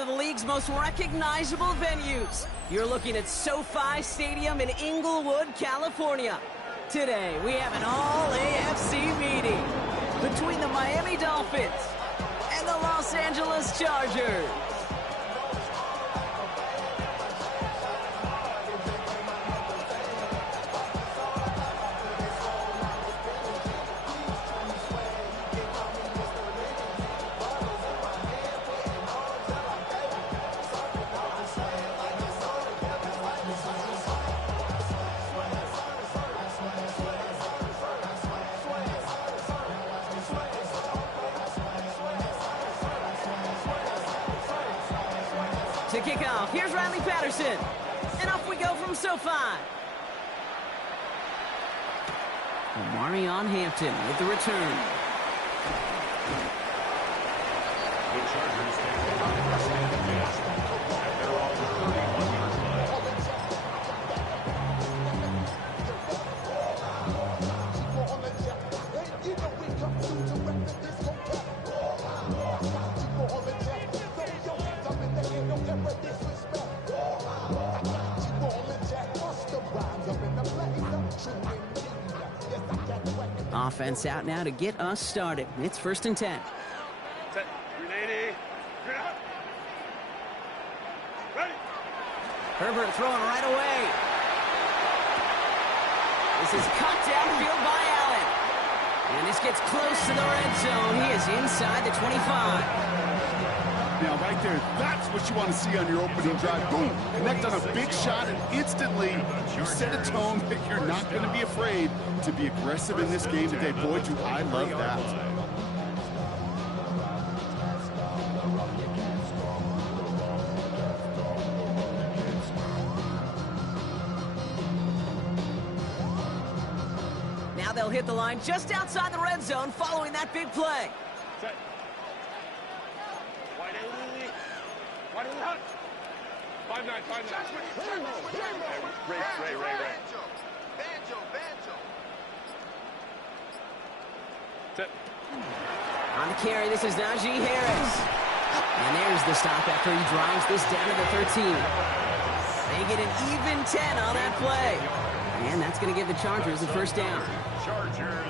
of the league's most recognizable venues. You're looking at SoFi Stadium in Inglewood, California. Today, we have an all-AFC meeting between the Miami Dolphins and the Los Angeles Chargers. To kick off, here's Riley Patterson. And off we go from SoFi. Omarion Hampton with the return. The Chargers take over the first half of this, and they're off to 31 yards line. Offense out now to get us started. It's 1st and 10. Set. 380. Ready. Herbert throwing right away. This is cut downfield by Allen. And this gets close to the red zone. He is inside the 25. Now, right there, that's what you want to see on your opening drive. Boom! Connect on a big shot, and instantly you set a tone that you're not going to be afraid to be aggressive in this game today. Boy, do I love that. Now they'll hit the line just outside the red zone following that big play. Set. Wide out. 5-9. Ray. Banjo. Set. On the carry, this is Najee Harris. And there's the stop after he drives this down to the 13. They get an even 10 on that play. And that's going to give the Chargers the first down.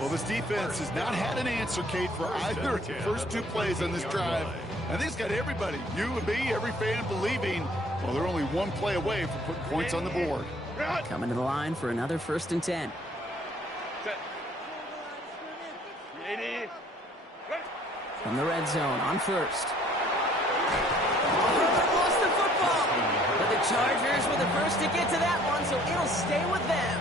Well, this defense has not had an answer, Kate, for either of the first two plays on this drive. I think it's got everybody, you and me, every fan believing, well, they're only one play away from putting points on the board. Coming to the line for another 1st and 10. Set. 380. From the red zone on 1st. Herbert lost the football. But the Chargers were the first to get to that one, so it'll stay with them.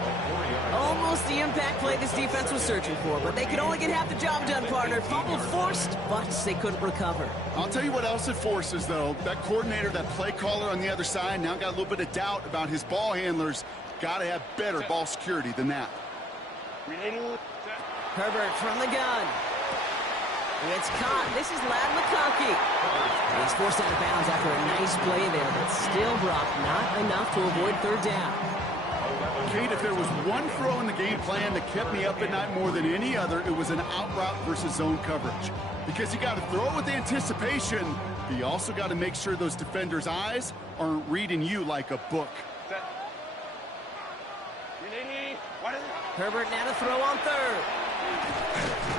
Almost the impact play this defense was searching for, but they could only get half the job done, partner. Fumble forced, but they couldn't recover. I'll tell you what else it forces, though. That coordinator, that play caller on the other side, now got a little bit of doubt about his ball handlers. Got to have better ball security than that. Herbert from the gun. It's caught. This is Ladd McConkey. He's forced out of bounds after a nice play there, but still Brock not enough to avoid 3rd down. Kate, if there was one throw in the game plan that kept me up at night more than any other, it was an out route versus zone coverage. Because you got to throw with anticipation, but you also got to make sure those defenders' eyes aren't reading you like a book. Herbert now to throw on 3rd.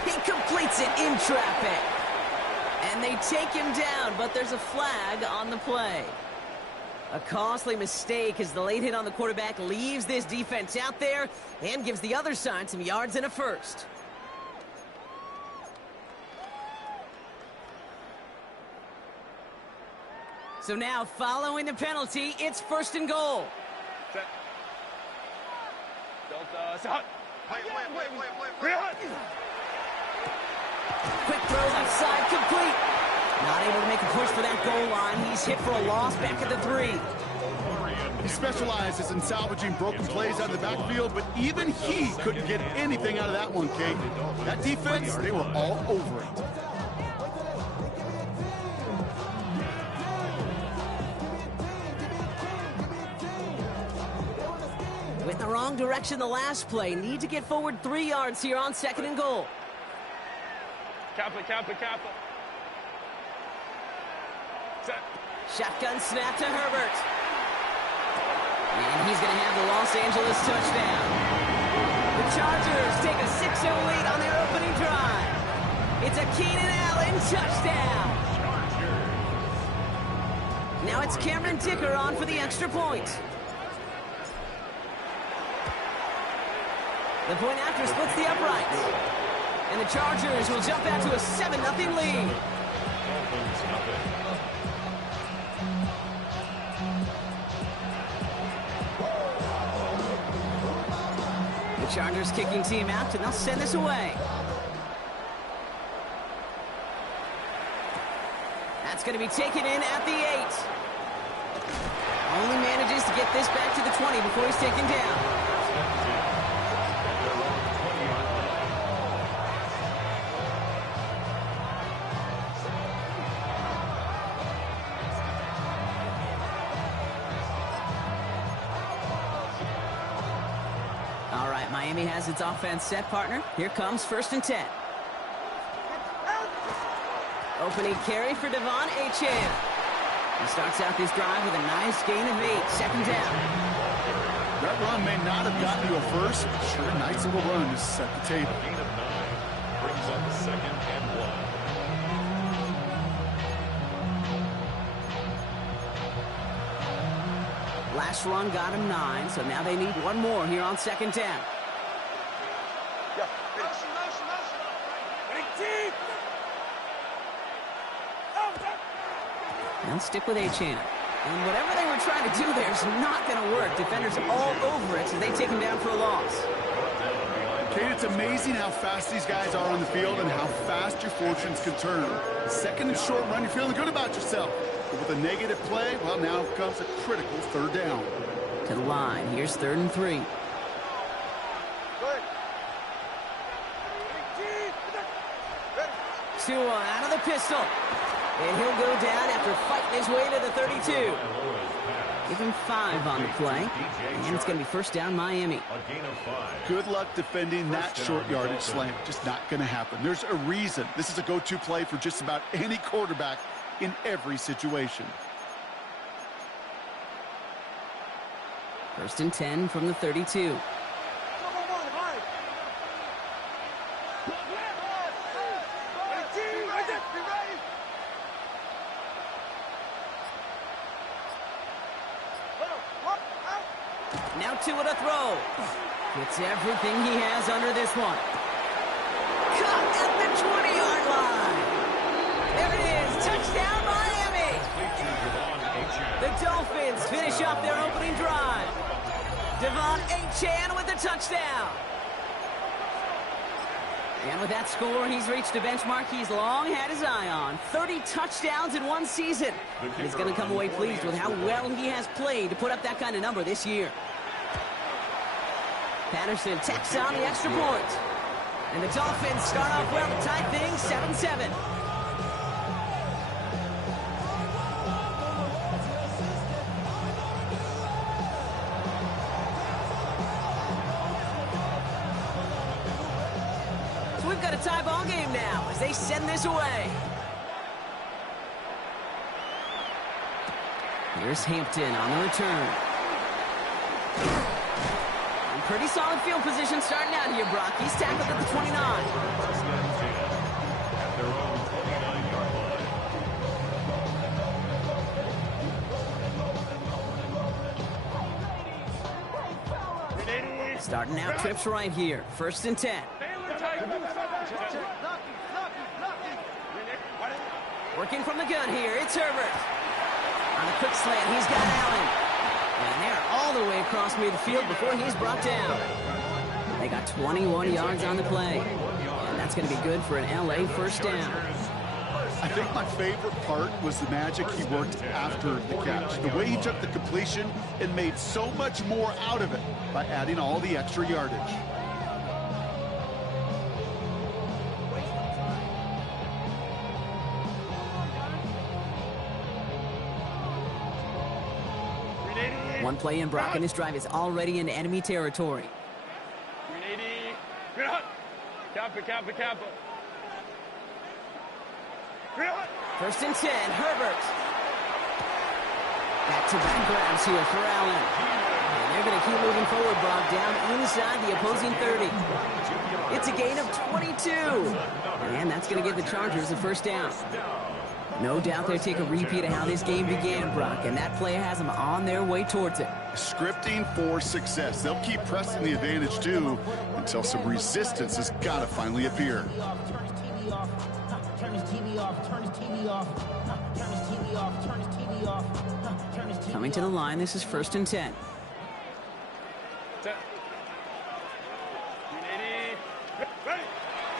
He completes it in traffic. And they take him down, but there's a flag on the play. A costly mistake as the late hit on the quarterback leaves this defense out there and gives the other side some yards and a 1st. So now, following the penalty, it's 1st and goal. Set. Delta. Set. Play. Quick throw outside, complete. Not able to make a push for that goal line. He's hit for a loss back at the 3. He specializes in salvaging broken plays out of the backfield, but even he couldn't get anything out of that one, Kate. That defense, they were all over it. Went in the wrong direction the last play. Need to get forward 3 yards here on 2nd and goal. Kappa. Shotgun snap to Herbert. And he's going to have the Los Angeles touchdown. The Chargers take a 6-0 lead on their opening drive. It's a Keenan Allen touchdown. Now it's Cameron Dicker on for the extra point. The point after splits the uprights. And the Chargers will jump out to a 7-0 lead. The Chargers kicking team out, and they'll send this away. That's going to be taken in at the 8. Only manages to get this back to the 20 before he's taken down. All right, Miami has its offense set, partner. Here comes 1st and 10. Opening carry for Devon Achane. He starts out this drive with a nice gain of 8. 2nd down. That run may not have gotten you a first. Sure, nice little run to set the table. Gain of 9 brings up 2nd and 1. Last run got him 9, so now they need one more here on 2nd down. They'll stick with Achane. And whatever they were trying to do there is not going to work. Defenders all over it, so they take him down for a loss. Kate, it's amazing how fast these guys are on the field and how fast your fortunes can turn. 2nd and short run, you're feeling good about yourself. But with a negative play, well, now comes a critical 3rd down. To the line. Here's 3rd and 3. Tua out of the pistol. And he'll go down after fighting his way to the 32. Give him 5 on the play. And it's going to be 1st down Miami. A gain of 5. Good luck defending that short yardage slant. Just not going to happen. There's a reason this is a go-to play for just about any quarterback in every situation. 1st and 10 from the 32. Now Tua to throw. Gets everything he has under this one. Cut at the 20-yard line. There it is. Touchdown, Miami. The Dolphins finish off their opening drive. Devon Achane with the touchdown. And with that score, he's reached a benchmark he's long had his eye on. 30 touchdowns in one season. And he's going to come away pleased with how well he has played to put up that kind of number this year. Patterson tacks on the extra point. And the Dolphins start off well to tie things 7-7. So we've got a tie ball game now as they send this away. Here's Hampton on the return. Pretty solid field position starting out here, Brock. He's tackled at the 29. First and 10 at their own 29-yard line. Starting out trips right here. 1st and 10. Working from the gun here. It's Herbert. On a quick slant, he's got Allen. And they're all the way across midfield before he's brought down. They got 21 yards on the play. And that's going to be good for an LA 1st down. I think my favorite part was the magic he worked after the catch. The way he took the completion and made so much more out of it by adding all the extra yardage. One play in, Brock, and this drive is already in enemy territory. First and 10, Herbert. Back-to-back grabs here for Allen. And they're going to keep moving forward, Brock, down inside the opposing 30. It's a gain of 22. And that's going to give the Chargers a first down. No doubt they'll take a repeat of how this game began, Brock, and that play has them on their way towards it. Scripting for success. They'll keep pressing the advantage, too, until some resistance has got to finally appear. Coming to the line, this is 1st and 10.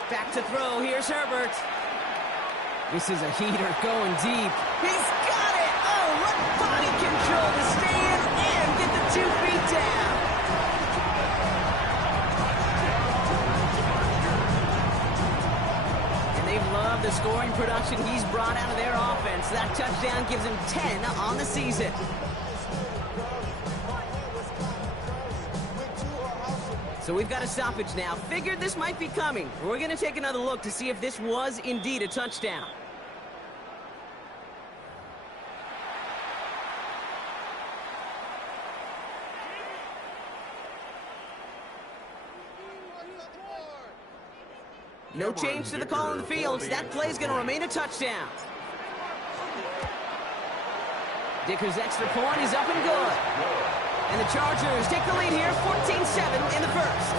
Back to throw, here's Herbert. This is a heater going deep. He's got it! Oh, what body control to stay in and get the 2 feet down. And they've loved the scoring production he's brought out of their offense. That touchdown gives him 10 on the season. So we've got a stoppage now. Figured this might be coming. We're going to take another look to see if this was indeed a touchdown. No change to the call on the field. That play's going to remain a touchdown. Dicker's extra point is up and good. And the Chargers take the lead here, 14-7 in the first.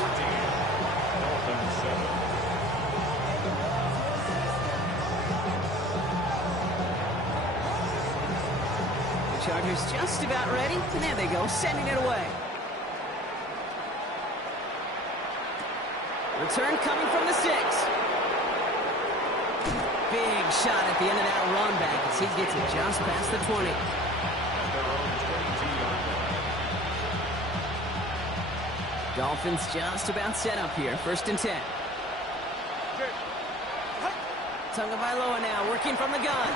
The Chargers just about ready, and there they go, sending it away. Return coming from the 6. Big shot at the end of that run back as he gets it just past the 20. Dolphins just about set up here. 1st and 10. Tagovailoa now working from the gun.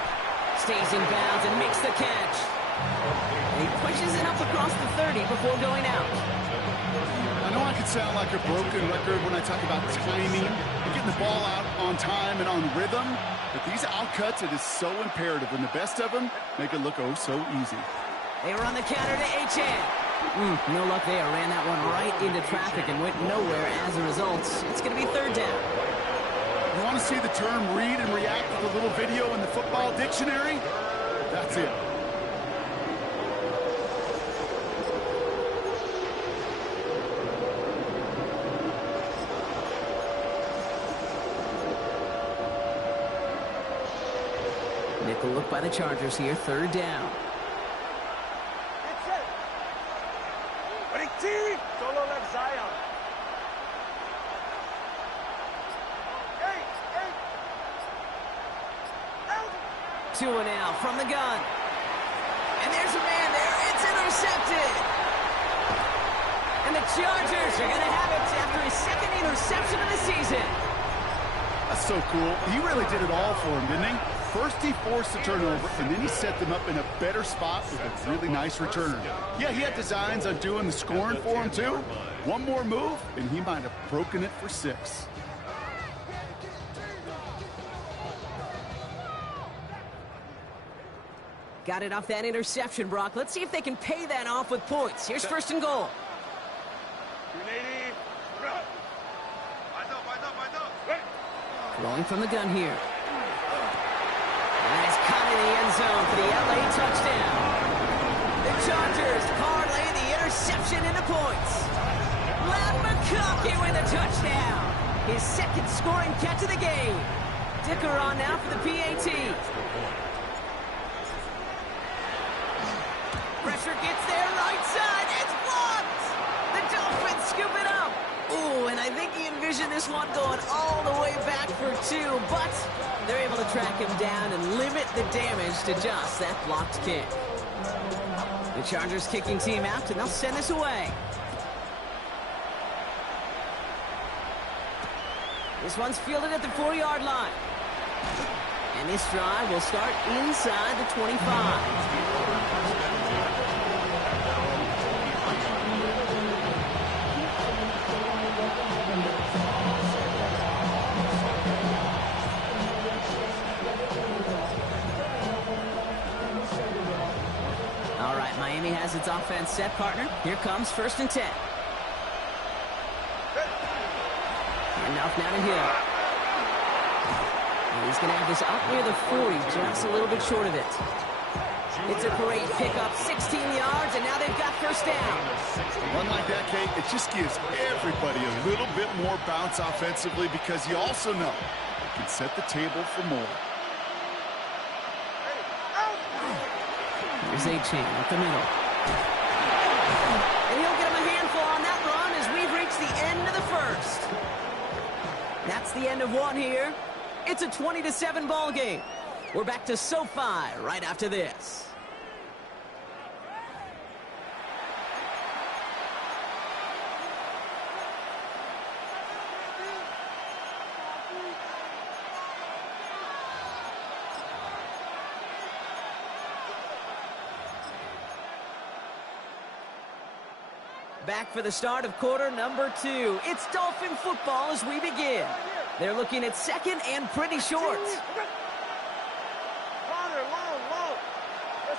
Stays in bounds and makes the catch. And he pushes it up across the 30 before going out. I know I could sound like a broken record when I talk about timing and getting the ball out on time and on rhythm, but these outcuts, it is so imperative, and the best of them make it look oh so easy. They run the counter to Achane. No luck there. Ran that one right into traffic and went nowhere as a result. It's going to be 3rd down. You want to see the term read and react with a little video in the football dictionary? That's it. Nickel look by the Chargers here. 3rd down. Solo left Zion. Tua now from the gun. And there's a man there. It's intercepted. And the Chargers are going to have it after his 2nd interception of the season. That's so cool. He really did it all for him, didn't he? First he forced the turnover, and then he set them up in a better spot with a really nice return. Yeah, he had designs on doing the scoring for him, too. One more move, and he might have broken it for 6. Got it off that interception, Brock. Let's see if they can pay that off with points. Here's 1st and goal. Rolling from the gun here. And it's caught in the end zone for the LA touchdown. The Chargers parlay the interception into points. Matt McConkey with a touchdown. His 2nd scoring catch of the game. Dicker on now for the PAT. Pressure gets there, right side. It's blocked. The Dolphins scoop it up. Ooh, and I think he envisioned this one going all the way back for 2, but they're able to track him down and limit the damage to just that blocked kick. The Chargers kicking team out, and they'll send this away. This one's fielded at the 4-yard line. And this drive will start inside the 25. Miami has its offense set, partner. Here comes 1st and 10. Enough now to Hill. And he's going to have this up near the 40, just a little bit short of it. It's a great pickup, 16 yards, and now they've got 1st down. One like that, Kate, it just gives everybody a little bit more bounce offensively because you also know it can set the table for more. Here's A-Chain up the middle. And he'll get him a handful on that run as we've reached the end of the 1st. That's the end of 1 here. It's a 20-7 ball game. We're back to SoFi right after this. Back for the start of quarter number 2. It's Dolphin football as we begin. They're looking at 2nd and pretty short. Let's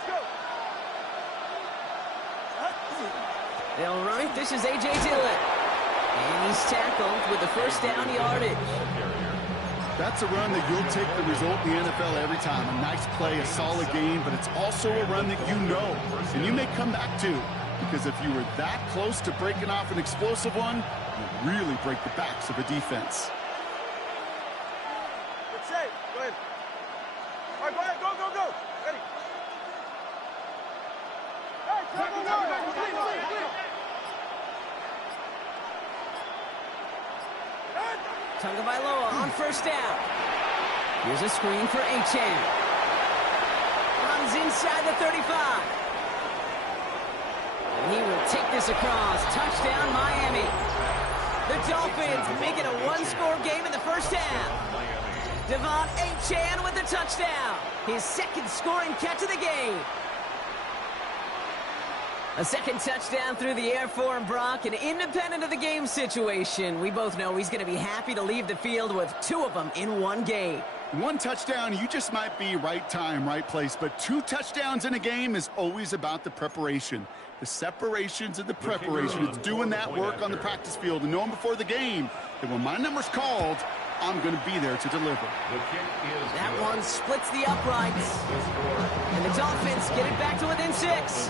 go. They'll run it. This is A.J. Dillon. And he's tackled with the 1st down yardage. That's a run that you'll take the result in the NFL every time. A nice play, a solid game, but it's also a run that you know and you may come back to. Because if you were that close to breaking off an explosive one, you really break the backs of a defense. It's safe. Go ahead. All right, go ahead. Go, go, go. Ready. Hey, Tagovailoa on 1st down. Here's a screen for A-Chain. Runs inside the 35. And he will take this across. Touchdown, Miami. The Dolphins make it a 1-score game in the 1st half. Devon A-Chan with the touchdown. His 2nd scoring catch of the game. A 2nd touchdown through the air for Brock, and independent of the game situation, we both know he's going to be happy to leave the field with 2 of them in 1 game. 1 touchdown, you just might be right time, right place, but 2 touchdowns in a game is always about the preparation. The separations and the preparation. It's doing that work on the practice field and knowing before the game that when my number's called, I'm going to be there to deliver. That one splits the uprights. And the Dolphins get it back to within 6.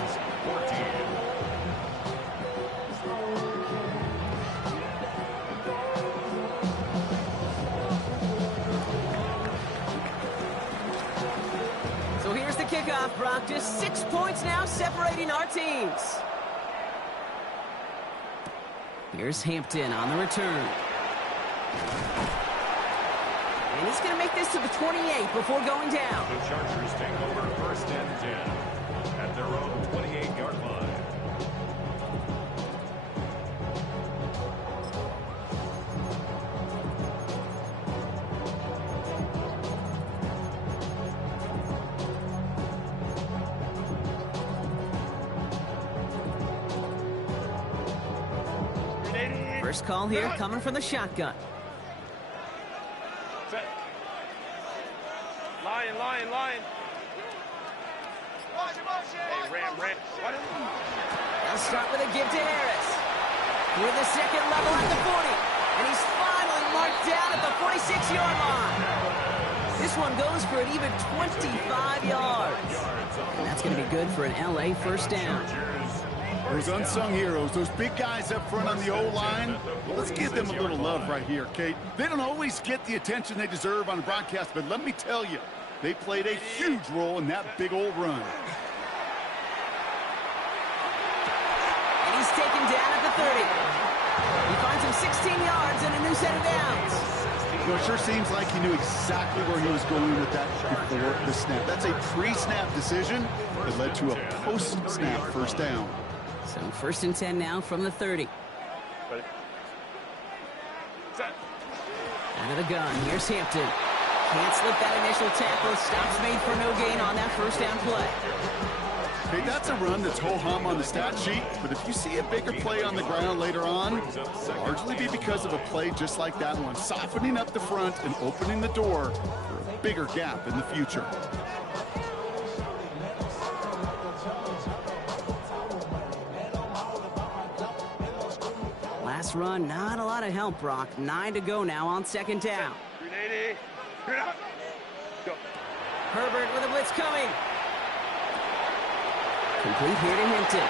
So here's the kickoff, Brock. Just 6 points now separating our teams. Here's Hampton on the return. And he's going to make this to the 28 before going down. The Chargers take over 1st and 10 at their own 28-yard line. First call here coming from the shotgun. Lion. Hey, Ram. They'll start with a give to Harris. With the 2nd level at the 40. And he's finally marked down at the 46-yard line. This one goes for an even 25 yards. And that's going to be good for an L.A. 1st down. Those unsung heroes, those big guys up front on the O-line, let's give them a little love right here, Kate. They don't always get the attention they deserve on the broadcast, but let me tell you, they played a huge role in that big old run. And he's taken down at the 30. He finds him 16 yards and a new set of downs. You know, it sure seems like he knew exactly where he was going with that before the snap. That's a pre-snap decision that led to a post-snap 1st down. So 1st and 10 now from the 30. Out of the gun, here's Hampton. Can't slip that initial tackle. Stops made for no gain on that 1st down play. Hey, that's a run that's ho-hum on the stat sheet, but if you see a bigger play on the ground later on, it'll largely be because of a play just like that one, softening up the front and opening the door for a bigger gap in the future. pass run, not a lot of help, Brock. 9 to go now on second down. 380. Go. Herbert with a blitz coming. Complete here to Hinton.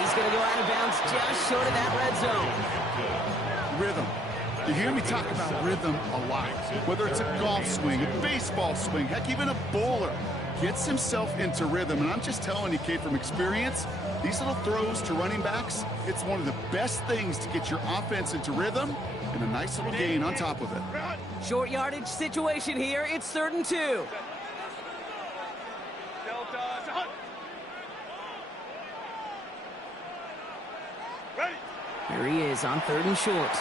He's going to go out of bounds just short of that red zone. Rhythm. You hear me talk about rhythm a lot. Whether it's a golf swing, a baseball swing, heck, even a bowler gets himself into rhythm. And I'm just telling you, Kate, from experience, these little throws to running backs, it's one of the best things to get your offense into rhythm and a nice little gain on top of it. Short yardage situation here. It's 3rd and 2. Delta to hunt. Ready. Here he is on 3rd and short.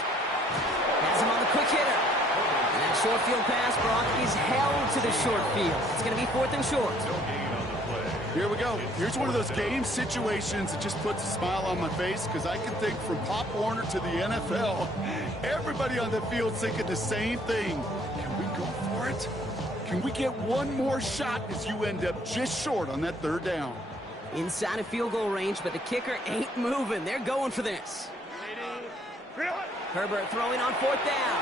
Has him on the quick hitter. And that short field pass, Brock, is held to the short field. It's going to be 4th and short. Here we go. Here's one of those game situations that just puts a smile on my face because I can think from Pop Warner to the NFL, everybody on the field's thinking the same thing. Can we go for it? Can we get one more shot as you end up just short on that 3rd down? Inside of field goal range, but the kicker ain't moving. They're going for this. 380. Herbert throwing on 4th down.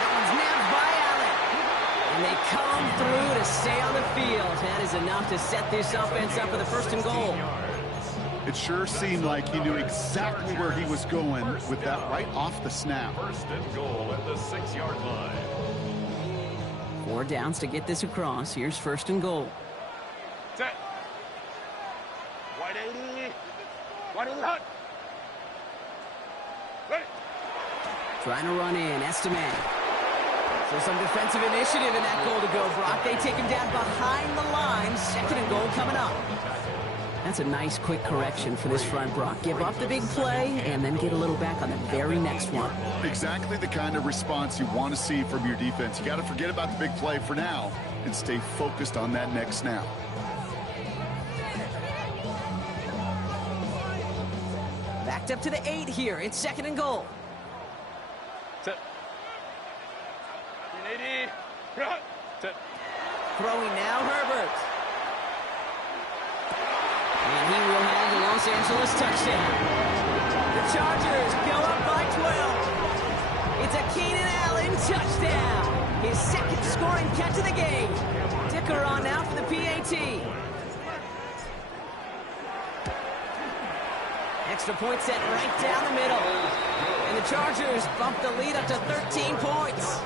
That one's nabbed by Allen. And they come through to stay on the field. That is enough to set this offense up for the 1st and goal. It sure seemed like he knew exactly where he was going with that right off the snap. 1st and goal at the 6-yard line. 4 downs to get this across. Here's 1st and goal. Set. 180. 180 hunt. Ready. Trying to run in, Estime. So some defensive initiative in that goal to go, Brock. They take him down behind the line. 2nd and goal coming up. That's a nice quick correction for this front, Brock. Give up the big play and then get a little back on the very next one. Exactly the kind of response you want to see from your defense. You got to forget about the big play for now and stay focused on that next snap. Backed up to the 8 here. It's 2nd and goal. Set. 380. Hunt. Set. Throwing now, Herbert. And he will have the Los Angeles touchdown. The Chargers go up by 12. It's a Keenan Allen touchdown. His 2nd scoring catch of the game. Dicker on now for the PAT. Extra point set right down the middle. And the Chargers bump the lead up to 13 points.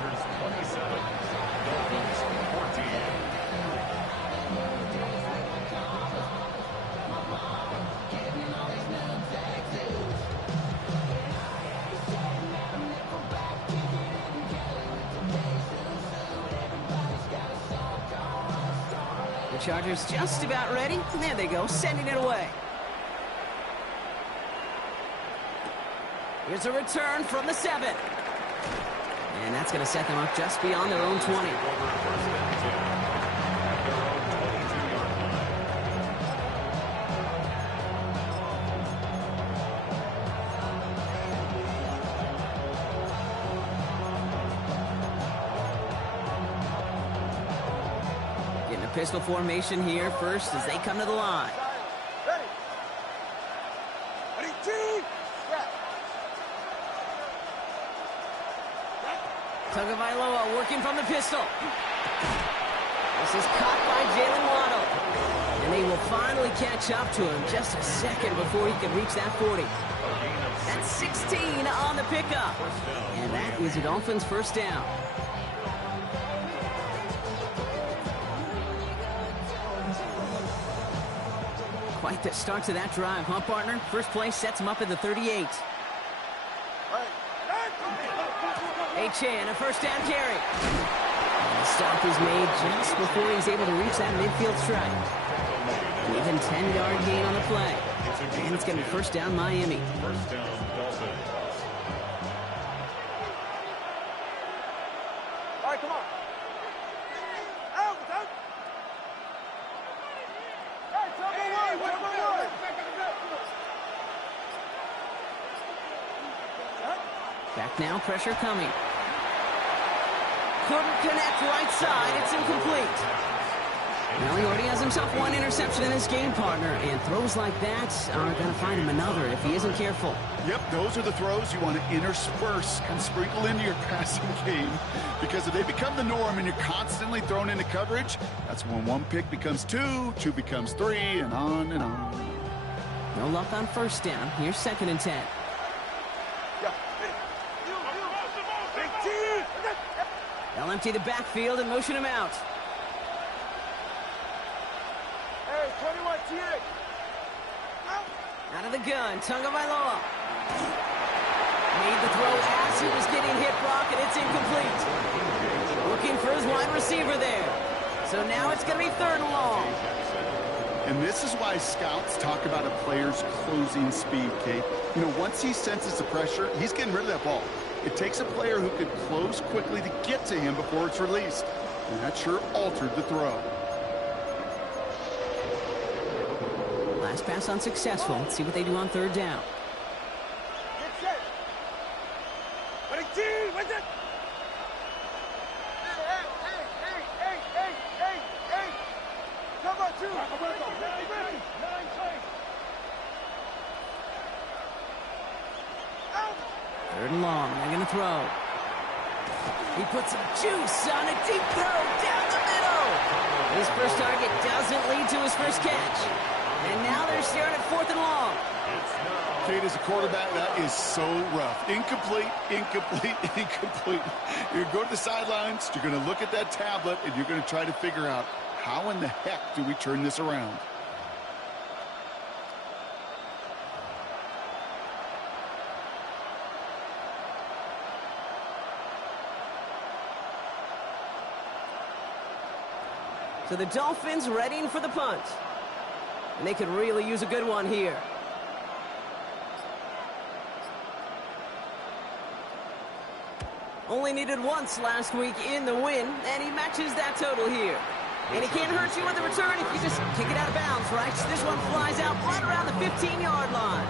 The Chargers just about ready. There they go, sending it away. Here's a return from the 7. And that's going to set them up just beyond their own 20. Getting a pistol formation here first as they come to the line. Ready. Ready, two. Tagovailoa working from the pistol. This is caught by Jalen Waddle. And they will finally catch up to him just a second before he can reach that 40. That's 16 on the pickup. And that is the Dolphins' 1st down. Quite the start to that drive, huh, partner? First play sets him up at the 38. Achane, a 1st down carry. And the stop is made just before he's able to reach that midfield strike. An even 10-yard gain on the play. And it's going to be 1st down Miami. 1st down Dolphins. All right, come on. Out, out. Hey, trouble one. Back now, pressure coming. Couldn't connect right side. It's incomplete. Well, he already has himself one interception in this game, partner, and throws like that are going to find him another if he isn't careful. Yep, those are the throws you want to intersperse and sprinkle into your passing game, because if they become the norm and you're constantly thrown into coverage, that's when one pick becomes two, two becomes three, and on and on. No luck on first down. Here's 2nd and 10. They'll empty the backfield and motion him out. Hey, 21 TA. Out of the gun, Tagovailoa. Made the throw as he was getting hit, Brock, and it's incomplete. Looking for his wide receiver there. So now it's going to be 3rd and long. And this is why scouts talk about a player's closing speed, Kate. You know, once he senses the pressure, he's getting rid of that ball. It takes a player who could close quickly to get to him before it's released. And that sure altered the throw. Last pass unsuccessful. Let's see what they do on 3rd down. Get set. Ready, team, what's it? Hey. Come on, 2. Out. 3rd and long. They're going to throw. He puts some juice on a deep throw down the middle. His first target doesn't lead to his first catch. And now they're staring at 4th and long. Kate, as a quarterback, that is so rough. Incomplete. You're going to go to the sidelines, you're going to look at that tablet, and you're going to try to figure out, how in the heck do we turn this around? So the Dolphins readying for the punt. And they could really use a good one here. Only needed once last week in the win, and he matches that total here. And he can't hurt you with the return if you just kick it out of bounds, right? This one flies out right around the 15-yard line.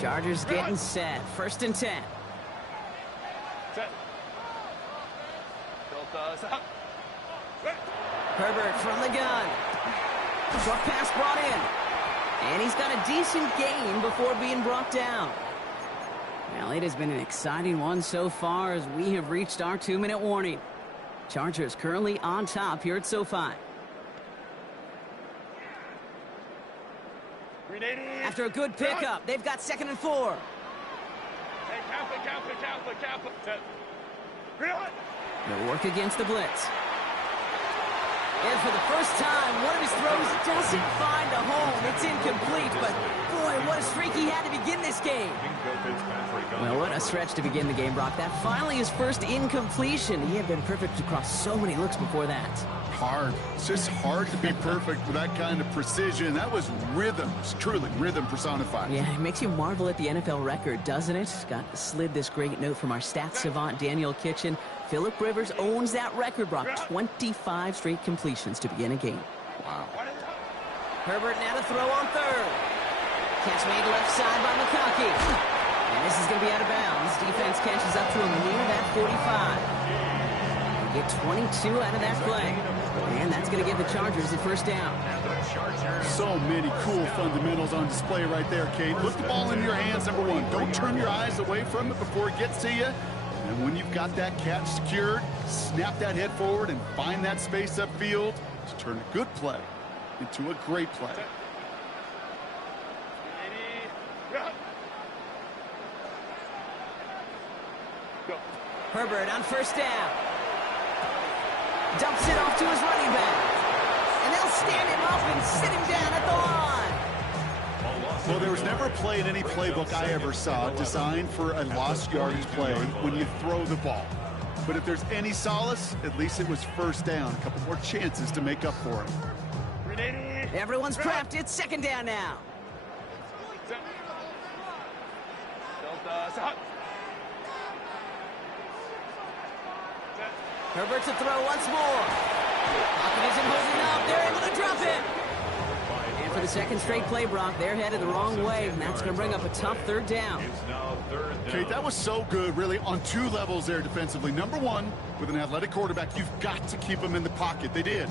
Chargers getting set. 1st and 10. Herbert from the gun. Short pass brought in. And he's got a decent gain before being brought down. Well, it has been an exciting one so far as we have reached our 2-minute warning. Chargers currently on top here at SoFi. After a good pickup, they've got 2nd and 4. Hey, Catholic. They'll work against the blitz. And for the first time, one of his throws doesn't find a home. It's incomplete, but boy, what a streak he had to begin this game. Well, what a stretch to begin the game, Brock. That finally his first incompletion. He had been perfect across so many looks before that. Hard. It's just hard to be perfect with that kind of precision. That was rhythm. It's truly rhythm personified. Yeah, it makes you marvel at the NFL record, doesn't it? Got slid this great note from our stats savant, Daniel Kitchen. Phillip Rivers owns that record, Brock. 25 straight completions to begin a game. Wow. Herbert now to throw on 3rd. Catch made left side by McConkey. And this is going to be out of bounds. Defense catches up to him near that 45. They get 22 out of that play. And that's going to give the Chargers the 1st down. So many cool fundamentals on display right there, Kate. Put the ball in your hands, number one. Don't turn your eyes away from it before it gets to you. And when you've got that catch secured, snap that head forward and find that space upfield to turn a good play into a great play. Herbert on 1st down. Dumps it off to his running back. And they'll stand him up and sit him down at the line. Well, there was never a play in any playbook I ever saw designed for a lost yardage play when you throw the ball. But if there's any solace, at least it was 1st down. A couple more chances to make up for it. Everyone's prepped. It's 2nd down now. Herbert to throw once more. Pocket isn't holding up. They're able to drop it. And And for the second straight play, Brock, they're headed the wrong way, and that's going to bring up a tough third down. It's now third down. Kate, that was so good, really, on two levels there defensively. Number one, with an athletic quarterback, you've got to keep him in the pocket. They did.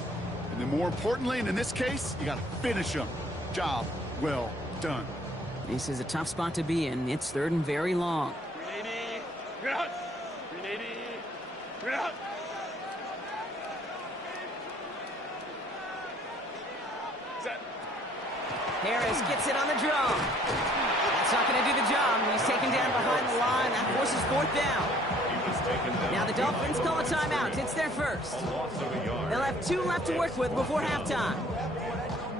And then more importantly, and in this case, you got to finish him. Job well done. This is a tough spot to be in. It's third and very long. 380. Get out. 380. Get out. Set. Harris gets it on the draw. That's not going to do the job. He's taken down behind the line. That forces fourth down. He was taken down. Now the Dolphins call a timeout. It's their first. A loss of a yard. They'll have 2 left to work with before halftime.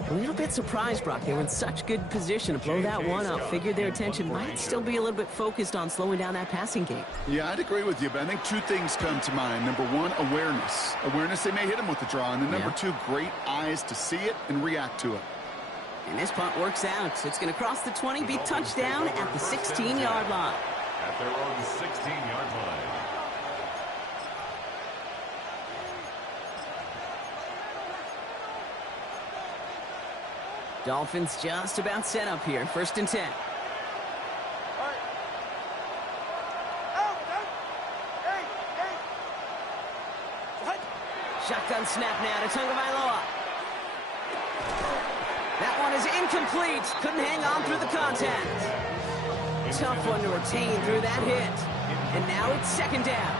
A little bit surprised, Brock. They were in such good position to blow that one up. Figured their attention might still be a little bit focused on slowing down that passing game. Yeah, I'd agree with you, but I think two things come to mind. Number one, awareness. Awareness, they may hit him with the draw. And then number two, great eyes to see it and react to it. And this punt works out. It's going to cross the 20, be touchdown at the 16-yard line. At their own 16-yard line. Dolphins just about set up here. First and 10. All right. Out. Hey. What? Shotgun snap now to Tagovailoa. That one is incomplete. Couldn't hang on through the contact. Tough one to retain through that hit. And now it's second down.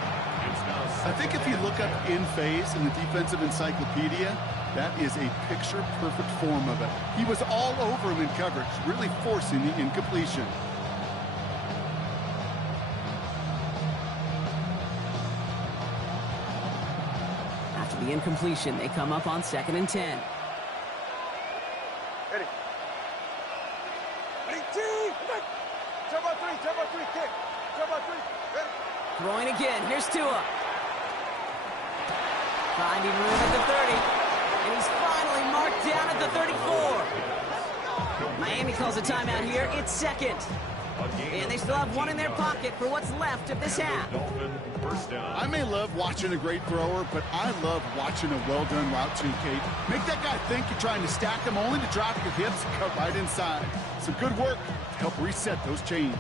I think if you look up in phase in the defensive encyclopedia, that is a picture-perfect form of it. He was all over him in coverage, really forcing the incompletion. After the incompletion, they come up on second and 10. Ready. Ready, two. Turn by three, kick. Turn by three. Ready. Throwing again. Here's Tua. Finding room at the 30. And he's finally marked down at the 34. Miami calls a timeout here. It's second. And they still have one in their pocket for what's left of this half. I may love watching a great thrower, but I love watching a well-done route too, Kate. Make that guy think you're trying to stack him only to drop your hips and cut right inside. Some good work to help reset those chains.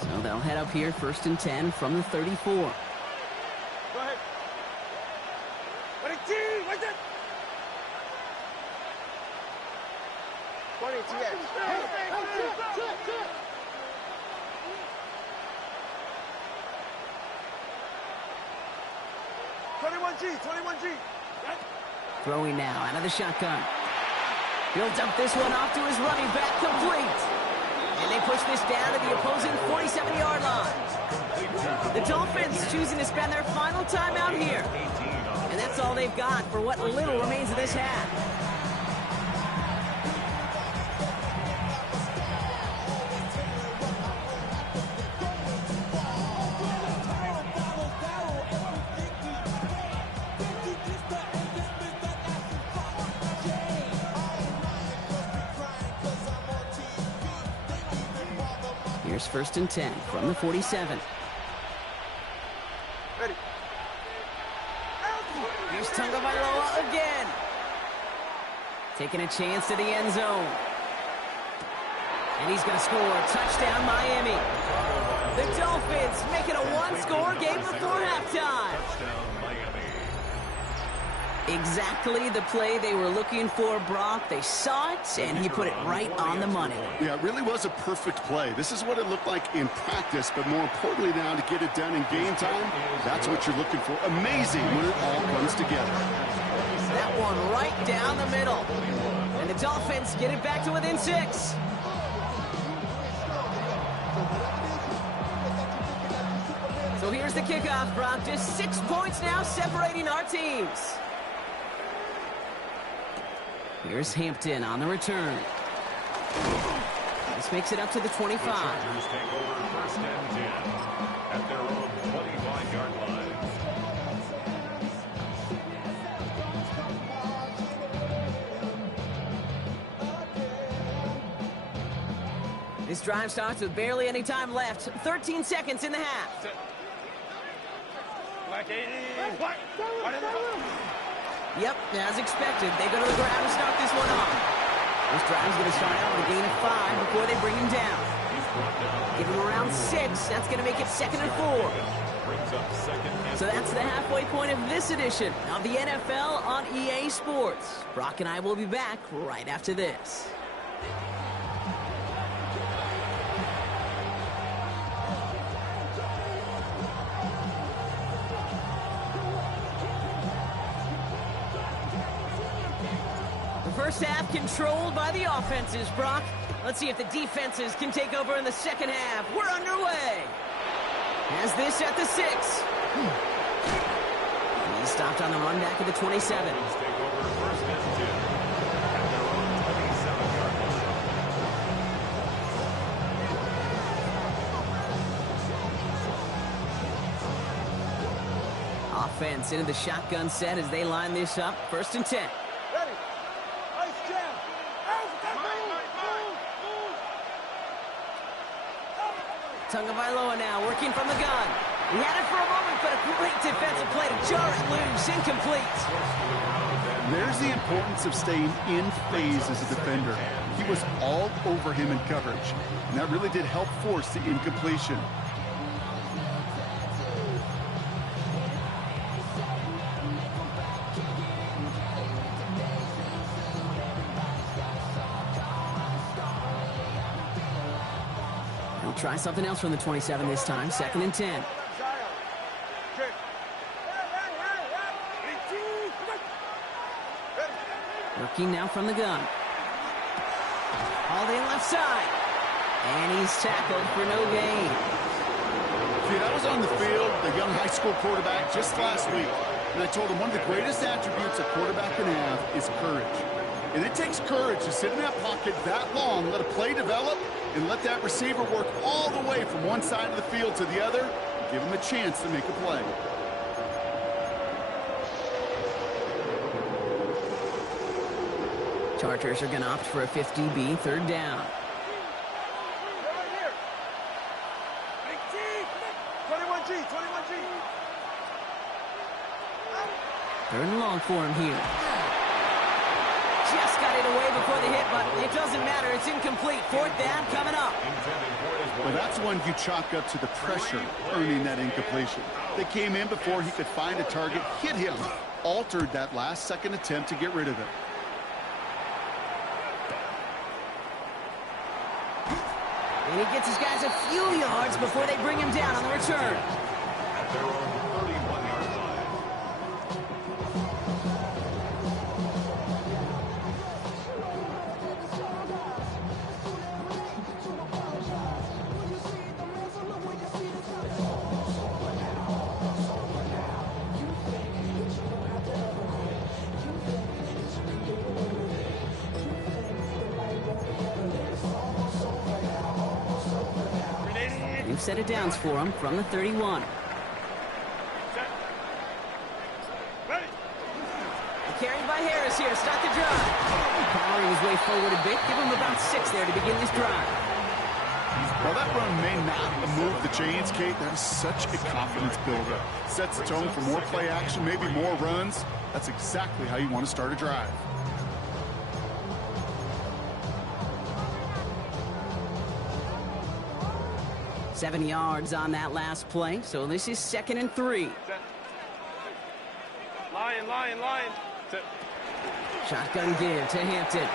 So they'll head up here first and 10 from the 34. Go ahead. Ready, two. Like that. 20 TX. 21G. Throwing now out of the shotgun. He'll dump this one off to his running back, complete. And they push this down to the opposing 47-yard line. The Dolphins choosing to spend their final time out here. And that's all they've got for what little remains of this half. Here's first and 10 from the 47. Ready. Here's Tagovailoa again. Taking a chance to the end zone. And he's going to score. Touchdown, Miami. The Dolphins make it a one-score game before halftime. Exactly the play they were looking for, Brock. They saw it, and he put it right on the money. Yeah, it really was a perfect play. This is what it looked like in practice, but more importantly now to get it done in game time, that's what you're looking for. Amazing when it all comes together. That one right down the middle. And the Dolphins get it back to within 6. So here's the kickoff, Brock. Just 6 points now separating our teams. Here's Hampton on the return. This makes it up to the 25. The Chargers take over first and 10 at their own 25-yard line. This drive starts with barely any time left. 13 seconds in the half. Black 80. Black. Yep, as expected, they go to the ground to start this one off. This drive's going to start out with a gain of 5 before they bring him down. Give him around 6. That's going to make it 2nd and 4. So that's the halfway point of this edition of the NFL on EA Sports. Brock and I will be back right after this. First half controlled by the offenses, Brock. Let's see if the defenses can take over in the second half. We're underway. Has this at the 6. He's stopped on the run back at the 27. Take over first and 10 at their own 27-yard line. Offense into the shotgun set as they line this up. 1st and 10. Ready. Ice jam. Tagovailoa now working from the gun. He had it for a moment, but a great defensive play to jar it loose. Incomplete. There's the importance of staying in phase as a defender. He was all over him in coverage, and that really did help force the incompletion. He'll try something else from the 27 this time. 2nd and 10. Working now from the gun. All in left side. And he's tackled for no gain. See, I was on the field, the young high school quarterback, just last week. And I told him one of the greatest attributes a quarterback can have is courage. And it takes courage to sit in that pocket that long, let a play develop, and let that receiver work all the way from one side of the field to the other, and give him a chance to make a play. Chargers are going to opt for a 50B, 3rd down. 21G, 21G. 3rd and long for him here. Just got it away before the hit, but it doesn't matter. It's incomplete. 4th down coming up. Well, that's one you chalk up to the pressure earning that incompletion. They came in before he could find a target, hit him, altered that last-second attempt to get rid of it. And he gets his guys a few yards before they bring him down on the return. At their own 31-yard line. New set of downs for him from the 31. Carried by Harris here to start the drive. Powering his way forward a bit. Give him about 6 there to begin this drive. While that run may not move the chains, Kate, that is such a confidence builder. Sets the tone for more play action, maybe more runs. That's exactly how you want to start a drive. Seven yards on that last play, so this is 2nd and 3. Lion. Shotgun give to Hampton.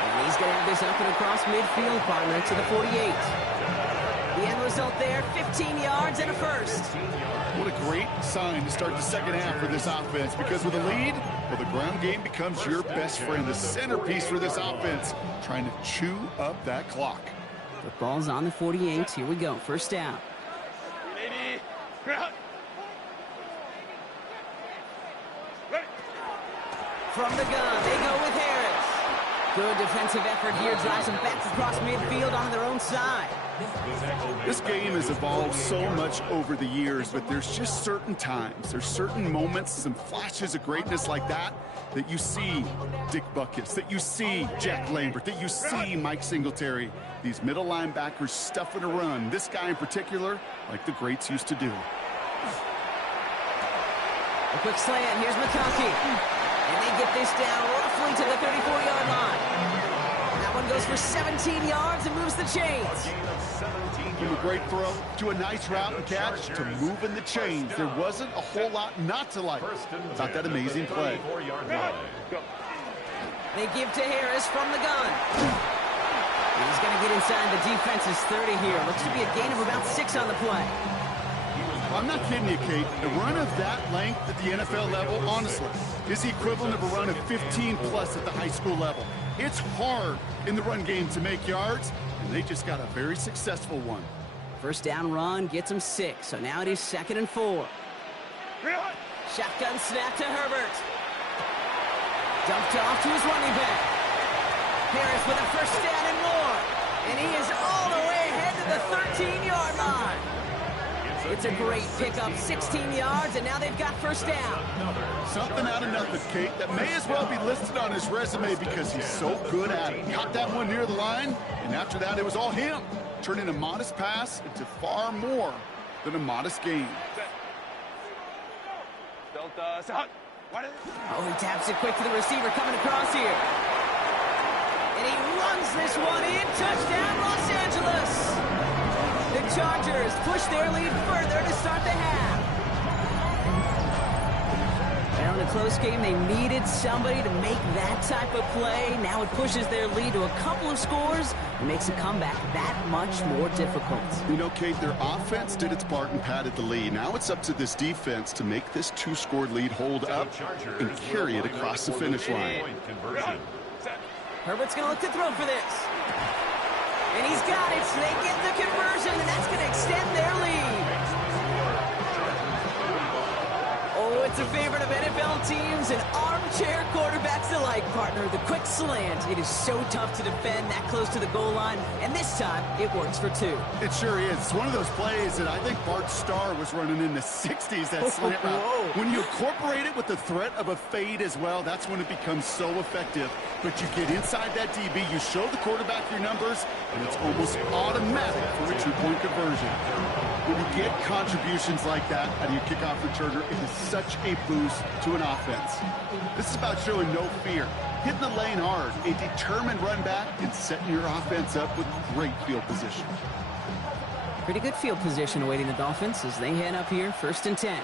And he's going to have this up and across midfield, partner, to the 48. The end result there, 15 yards and a 1st. What a great sign to start the second half for this offense, because with a lead, well, the ground game becomes your best friend, the centerpiece for this offense, trying to chew up that clock. The ball's on the 48. Here we go. 1st down. Ready. From the gun, they go with Harris. Good defensive effort here. Drives them back across midfield onto their own side. This game has evolved so much over the years, but there's just certain times, there's certain moments, some flashes of greatness like that you see Dick Butkus, that you see Jack Lambert, that you see Mike Singletary. These middle linebackers stuffing a run. This guy in particular, like the greats used to do. A quick slant. Here's McConkey. And they get this down roughly to the 34-yard line. That one goes for 17 yards and moves the chains. From a great throw to a nice route and catch to moving the chains. There wasn't a whole lot not to like about that amazing play. They give to Harris from the gun. He's going to get inside the defense's 30 here. Looks to be a gain of about 6 on the play. I'm not kidding you, Kate. A run of that length at the NFL level, honestly, is the equivalent of a run of 15-plus at the high school level. It's hard in the run game to make yards, and they just got a very successful one. First down run gets him 6, so now it is 2nd and 4. Shotgun snap to Herbert. Dumped off to his running back. Harris with a first down and more. And he is all the way ahead to the 13-yard line. It's a great pickup, 16 yards, and now they've got first down. Something out of nothing, Kate, that may as well be listed on his resume because he's so good at it. Got that one near the line, and after that, it was all him, turning a modest pass into far more than a modest gain. Oh, he taps it quick to the receiver coming across here. And he runs this one in. Touchdown, Los Angeles. The Chargers push their lead further to start the half. Well, in a close game, they needed somebody to make that type of play. Now it pushes their lead to a couple of scores and makes a comeback that much more difficult. You know, Kate, their offense did its part and padded the lead. Now it's up to this defense to make this 2-score lead hold up and carry it across the finish line. Herbert's going to look to throw for this. And he's got it, so they get the conversion, and that's going to extend their lead. Oh, it's a favorite of NFL teams and armchair quarterbacks alike, partner. The quick slant. It is so tough to defend that close to the goal line, and this time it works for 2. It sure is. It's one of those plays that I think Bart Starr was running in the 60s, that slant route. When you incorporate it with the threat of a fade as well, that's when it becomes so effective. But you get inside that DB, you show the quarterback your numbers, and it's almost automatic for a 2-point conversion. When you get contributions like that out of your kickoff returner, it is such a boost to an offense. This is about showing no fear, hitting the lane hard, a determined run back, and setting your offense up with great field position. Pretty good field position awaiting the Dolphins as they head up here, 1st and 10.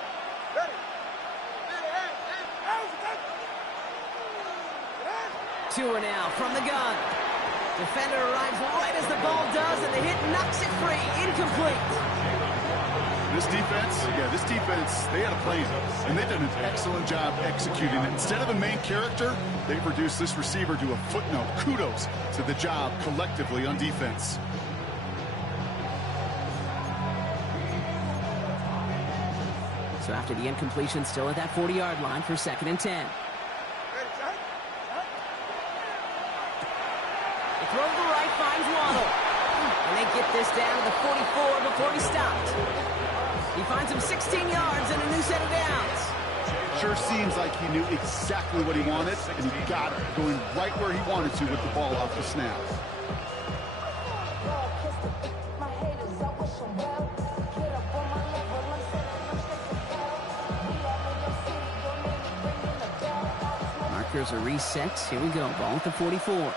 Tua now from the gun. Defender arrives right as the ball does, and the hit knocks it free. Incomplete. This defense, they had a plan, and they've done an excellent job executing it. Instead of a main character, they've reduced this receiver to a footnote. Kudos to the job collectively on defense. So after the incompletion, still at that 40-yard line for 2nd and 10. The throw to the right finds Waddle. And they get this down to the 44 before he stopped. He finds him 16 yards and a new set of downs. Sure seems like he knew exactly what he wanted, and he got it, going right where he wanted to with the ball off the snap. Markers are reset. Here we go. Ball at the 44.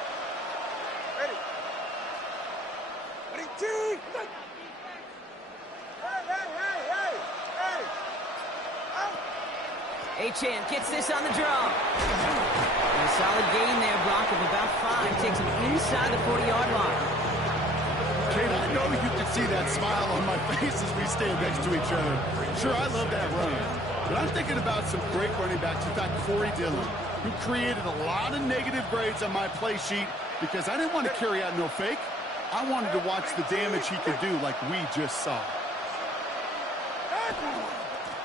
Achane gets this on the draw. And a solid gain there, Brock, of about 5. Takes him inside the 40-yard line. Kate, I know you can see that smile on my face as we stand next to each other. Sure, I love that run. But I'm thinking about some great running backs. In fact, Corey Dillon, who created a lot of negative grades on my play sheet because I didn't want to carry out no fake. I wanted to watch the damage he could do like we just saw.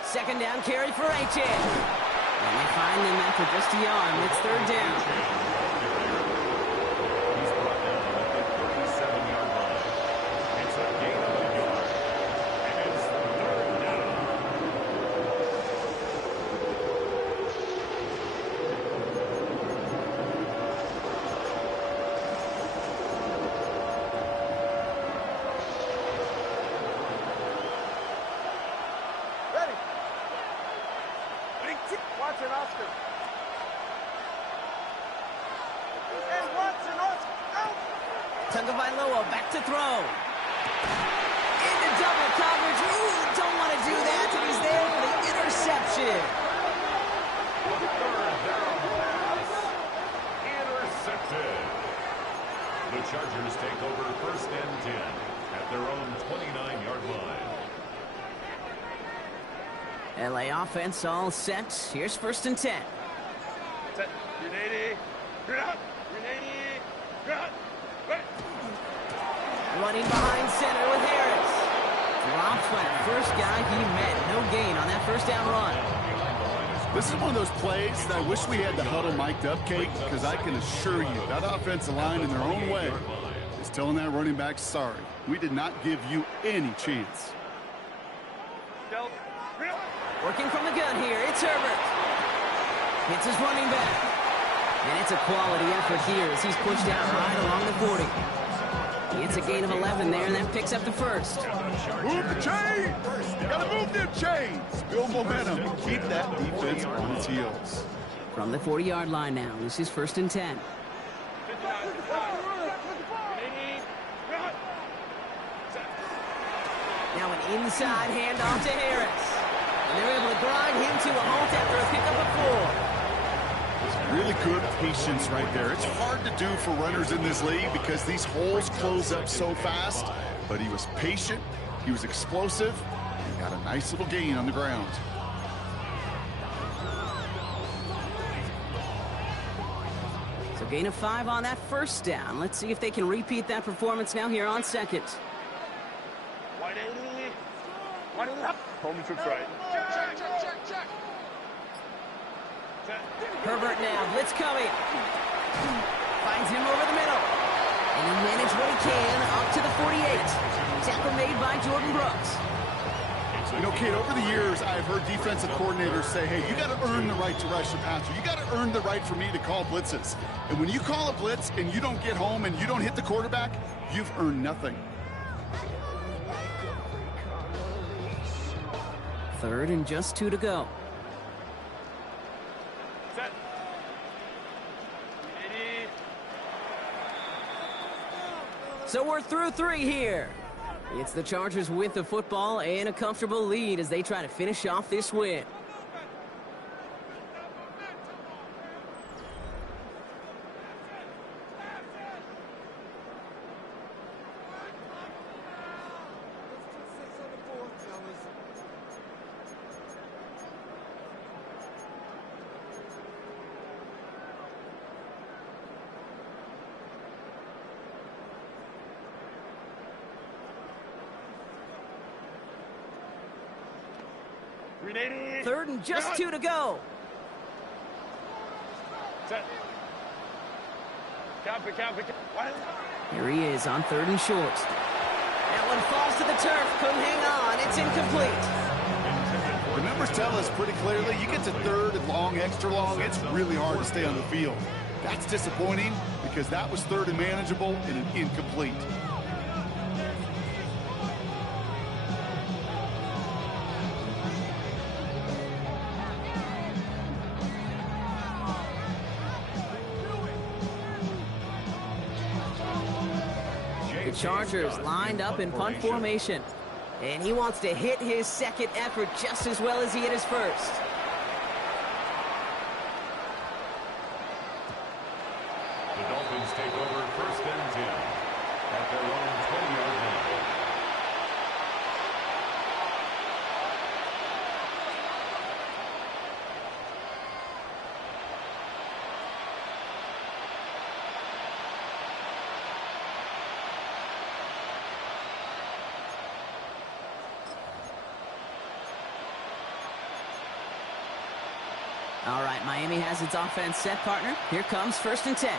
2nd down carry for Achane. And they find him after just a yard. It's 3rd down. Watson, Oscar. Hey, Watson, Oscar. Out. Tagovailoa back to throw. Into double coverage. Ooh, don't want to do that, and he's there for the interception. Intercepted. The Chargers take over 1st and 10 at their own 29-yard line. LA offense all set. Here's 1st and 10. Set. Grenade. Grenade. Grenade. Grenade. Wait. Running behind center with Harris. Drops by the first guy he met. No gain on that first down run. This is one of those plays that I wish we had the huddle mic'd up, Kate, because I can assure you that offensive line in their own way is telling that running back, sorry, we did not give you any chance. Working from the gun here, it's Herbert. Hits his running back. And it's a quality effort here as he's pushed out right along the 40. It's a gain of 11 there, and that picks up the first. Move the chains! Gotta move them chains! Build momentum and keep that defense on its heels. From the 40-yard line now, this is 1st and 10. Now an inside handoff to Harris. And they're able to grind him to a halt after a pickup of 4. Really good patience right there. It's hard to do for runners in this league because these holes close up so fast. But he was patient, he was explosive, and got a nice little gain on the ground. So gain of 5 on that first down. Let's see if they can repeat that performance now here on 2nd. 180. 180. Home trips right. Check. Herbert now, blitz coming. Finds him over the middle. And he managed what he can up to the 48. Tackle made by Jordan Brooks. You know, Kate, over the years, I've heard defensive coordinators say, hey, you got to earn the right to rush the passer. You got to earn the right for me to call blitzes. And when you call a blitz and you don't get home and you don't hit the quarterback, you've earned nothing. 3rd and just 2 to go. Set. 80. So we're through 3 here. It's the Chargers with the football and a comfortable lead as they try to finish off this win. Grenade. 3rd and just 2 to go. Set. Count. Here he is on 3rd and short. That one falls to the turf. Couldn't hang on. It's incomplete. The numbers tell us pretty clearly, you get to 3rd and long, extra long, it's really hard to stay on the field. That's disappointing because that was 3rd and manageable and an incomplete. The Chargers lined up in punt formation. And he wants to hit his 2nd effort just as well as he hit his 1st. The Dolphins take over 1st and 10 at their own 20-yard line. All right, Miami has its offense set, partner. Here comes 1st and 10.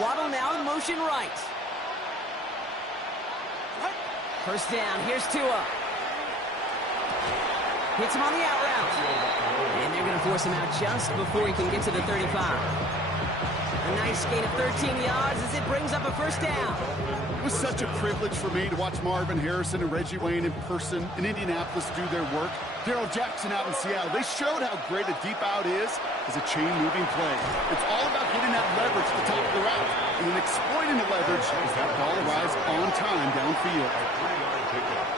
Waddle now in motion right. 1st down, here's Tua. Hits him on the out route. And they're going to force him out just before he can get to the 35. A nice gain of 13 yards as it brings up a first down. It was such a privilege for me to watch Marvin Harrison and Reggie Wayne in person in Indianapolis do their work. Darrell Jackson out in Seattle, they showed how great a deep out is as a chain-moving play. It's all about getting that leverage at the top of the route and then exploiting the leverage as that ball arrives on time downfield. A 3-yard pickup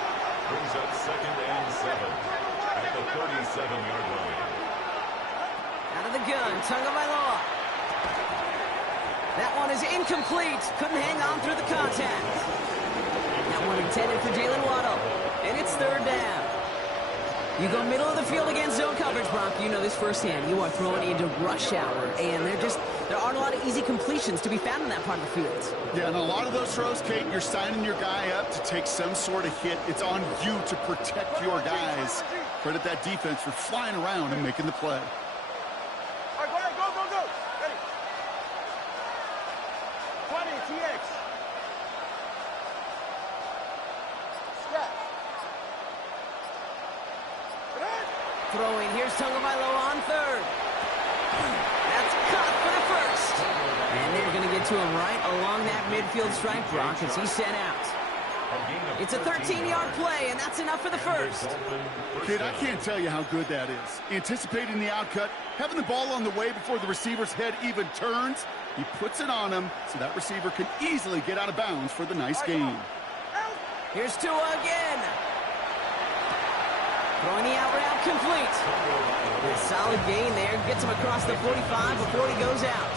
brings up 2nd and 7 at the 37-yard line. Out of the gun, Tagovailoa. That one is incomplete. Couldn't hang on through the contact. That one intended for Jalen Waddle. And it's 3rd down. You go middle of the field against zone coverage, Brock. You know this firsthand. You are throwing into rush hour. And there aren't a lot of easy completions to be found in that part of the field. Yeah, and a lot of those throws, Kate, you're signing your guy up to take some sort of hit. It's on you to protect your guys. Credit that defense for flying around and making the play. All right, go, go, go. Ready. 20, TX. Step. Throwing, here's Tagovailoa on 3rd. That's caught for the first. And they're going to get to him right along that midfield stripe, Brock, as he's sent out. It's a 13-yard play, and that's enough for the first. Kid, I can't tell you how good that is. Anticipating the outcut, having the ball on the way before the receiver's head even turns, he puts it on him so that receiver can easily get out of bounds for the nice gain. Here's Tua again. Throwing the out route complete. A solid gain there. Gets him across the 45 before he goes out.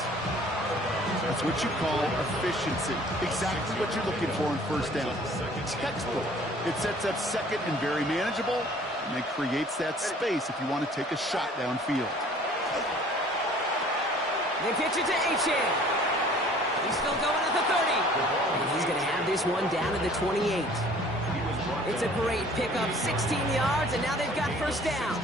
That's what you call efficiency. Exactly what you're looking for in first down. Textbook. It sets up 2nd and very manageable, and then creates that space if you want to take a shot downfield. They pitch it to Achane. He's still going at the 30. And he's going to have this one down to the 28. It's a great pickup, 16 yards, and now they've got first down.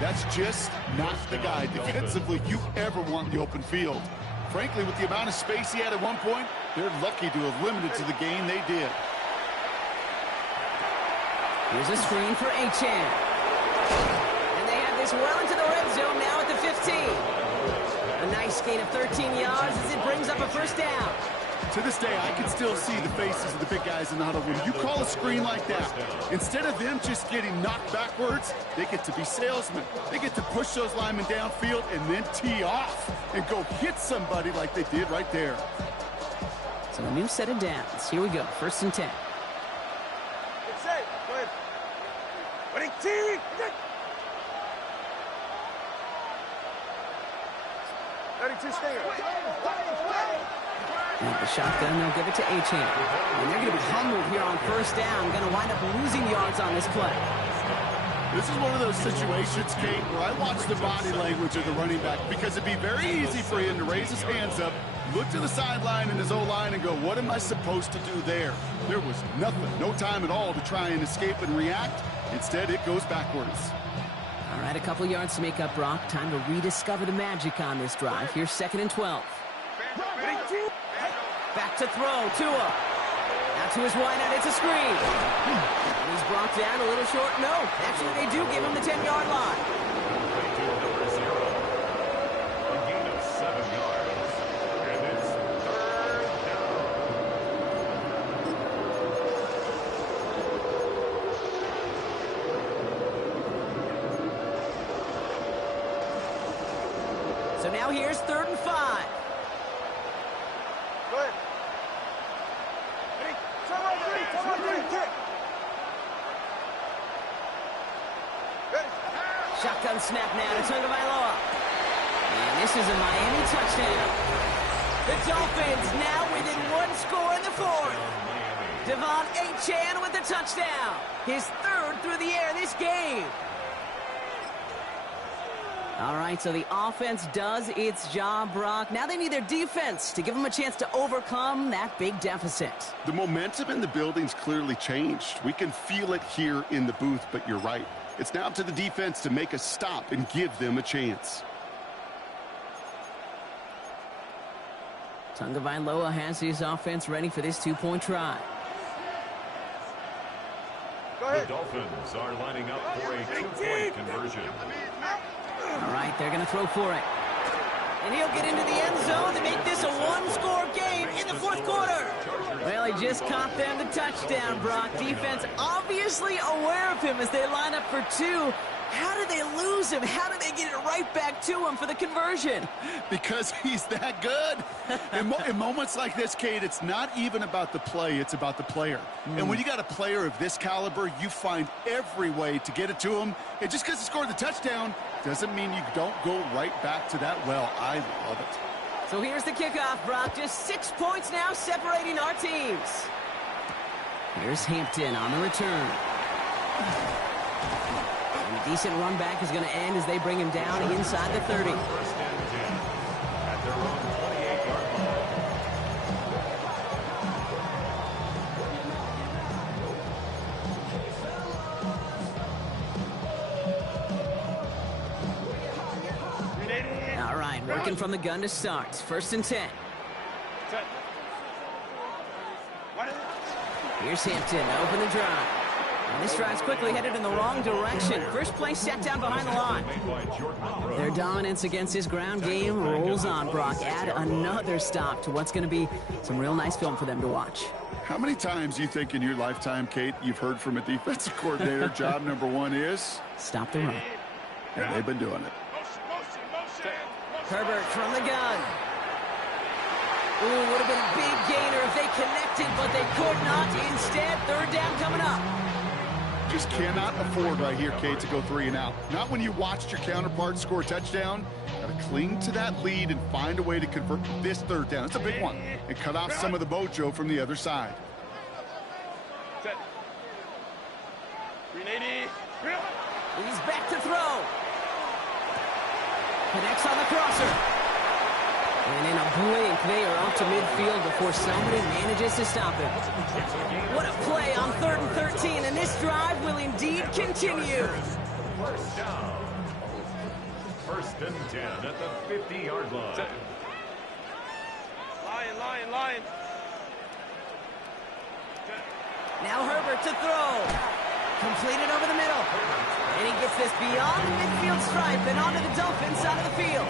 That's just not the guy defensively you ever want in the open field. Frankly, with the amount of space he had at one point, they're lucky to have limited to the gain they did. Here's a screen for Achane. And they have this well into the red zone now at the 15. A nice gain of 13 yards as it brings up a first down. To this day, I can still see the faces of the big guys in the huddle. When you call a screen like that, instead of them just getting knocked backwards, they get to be salesmen. They get to push those linemen downfield and then tee off and go hit somebody like they did right there. So a new set of downs. Here we go, 1st and 10. Get set. Go ahead. Ready, team. 32, stay here. And the shotgun, they'll give it to Achane. And they're going to be humbled here on first down. Going to wind up losing yards on this play. This is one of those situations, Kate, where I watch the body language of the running back because it'd be very easy for him to raise his hands up, look to the sideline in his O-line and go, what am I supposed to do there? There was nothing, no time at all to try and escape and react. Instead, it goes backwards. All right, a couple yards to make up, Brock. Time to rediscover the magic on this drive. Here's 2nd and 12. Back to throw, Tua. Now to his wideout, it's a screen. And he's brought down a little short. No, actually they do give him the 10-yard line. Number 0. A gain of 7 yards. And it's 3rd down. So now here's 3rd and 5. Go ahead. Ready? Turn on 3, kick. Ready. Shotgun snap now to Tagovailoa. And this is a Miami touchdown. The Dolphins now within 1 score in the 4th. Devon Achane with the touchdown. His 3rd through the air this game. All right, so the offense does its job, Brock. Now they need their defense to give them a chance to overcome that big deficit. The momentum in the building's clearly changed. We can feel it here in the booth, but you're right. It's now up to the defense to make a stop and give them a chance. Tagovailoa has his offense ready for this 2-point try. Go The ahead. Dolphins are lining up for a 2-point conversion. All right, they're going to throw for it. And he'll get into the end zone to make this a one-score game in the fourth quarter. Well, he just caught them the touchdown, Brock. Defense obviously aware of him as they line up for two. How did they lose him? How did they get it right back to him for the conversion? Because he's that good. In moments like this, Kate, it's not even about the play, it's about the player. And when you got a player of this caliber, you find every way to get it to him. And just because he scored the touchdown doesn't mean you don't go right back to that well. I love it. So here's the kickoff, Brock. Just 6 points now separating our teams. Here's Hampton on the return. And a decent run back is going to end as they bring him down inside the 30. First and 10 at their own 28-yard line. All right, working from the gun to start. First and 10. Here's Hampton to open the drive. And this drive's quickly headed in the wrong direction. First play set down behind the line. Their dominance against his ground game rolls on, Brock. Add another stop to what's going to be some real nice film for them to watch. How many times do you think in your lifetime, Kate, you've heard from a defensive coordinator, job number one is? Stop the run. And they've been doing it. Herbert from the gun. Ooh, would have been a big gainer if they connected, but they could not. Instead, third down coming up. Just cannot afford right here, Kate, to go 3 and out. Not when you watched your counterpart score a touchdown. Got to cling to that lead and find a way to convert this third down. It's a big one. And cut off some of the mojo from the other side. He's back to throw. Connects on the crosser. And in a blink, they are off to midfield before somebody manages to stop him. What a play on 3rd and 13, and this drive will indeed continue. First down. First and 10 at the 50-yard line. Lion. Now Herbert to throw. Completed over the middle. And he gets this beyond the midfield stripe and onto the Dolphins side of the field.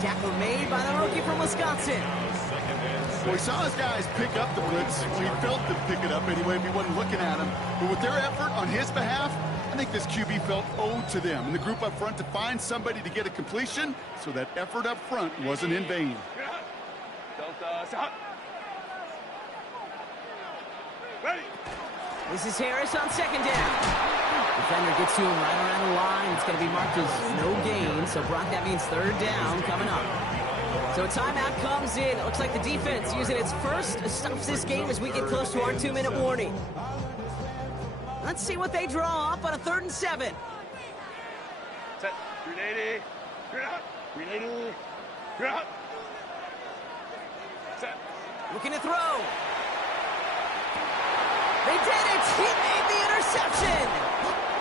Tackle made by the rookie from Wisconsin. Well, he saw his guys pick up the blitz. He felt them pick it up anyway if he wasn't looking at him. But with their effort on his behalf, I think this QB felt owed to them and the group up front to find somebody to get a completion so that effort up front wasn't in vain. This is Harris on second down. Defender gets to him right around the line. It's going to be marked as no gain. So, Brock, that means third down coming up. So a timeout comes in. It looks like the defense using its first stops this game as we get close to our 2-minute warning. Let's see what they draw up on a 3rd and 7. Set. 380. 380. Set. Looking to throw. They did it! He made the interception!